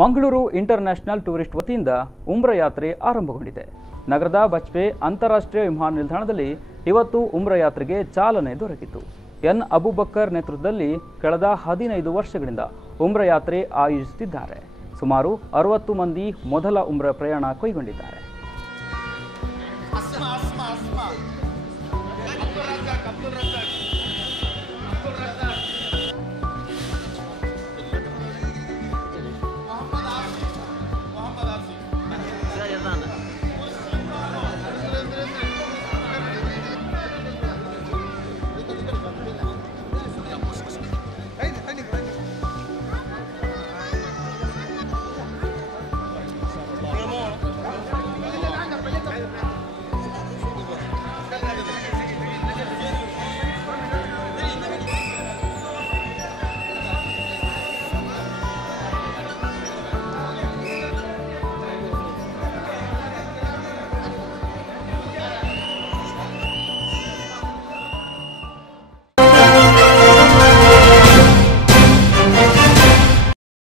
Mangaluru international tourist ವತಿಯಿಂದ ಉಮ್ರಾ ಯಾತ್ರೆ ಆರಂಭಗೊಂಡಿದೆ. ನಗರದ ಬಜ್ಪೆ ಅಂತಾರಾಷ್ಟ್ರೀಯ ವಿಮಾನ ನಿಲ್ದಾಣದಲ್ಲಿ ಇವತ್ತು ಉಮ್ರಾ ಯಾತ್ರೆಗೆ ಚಾಲನೆ ದೊರಕಿತು. ಎನ್ ಅಬೂಬಕರ್ ನೇತೃತ್ವದಲ್ಲಿ ಕಳೆದ 15 ವರ್ಷಗಳಿಂದ ಉಮ್ರಾ ಯಾತ್ರೆ ಆಯೋಜಿಸುತ್ತಿದ್ದಾರೆ. ಸುಮಾರು 60 ಮಂದಿ ಮೊದಲ ಉಮ್ರಾ ಪ್ರಯಾಣ ಕೈಗೊಂಡಿದ್ದಾರೆ.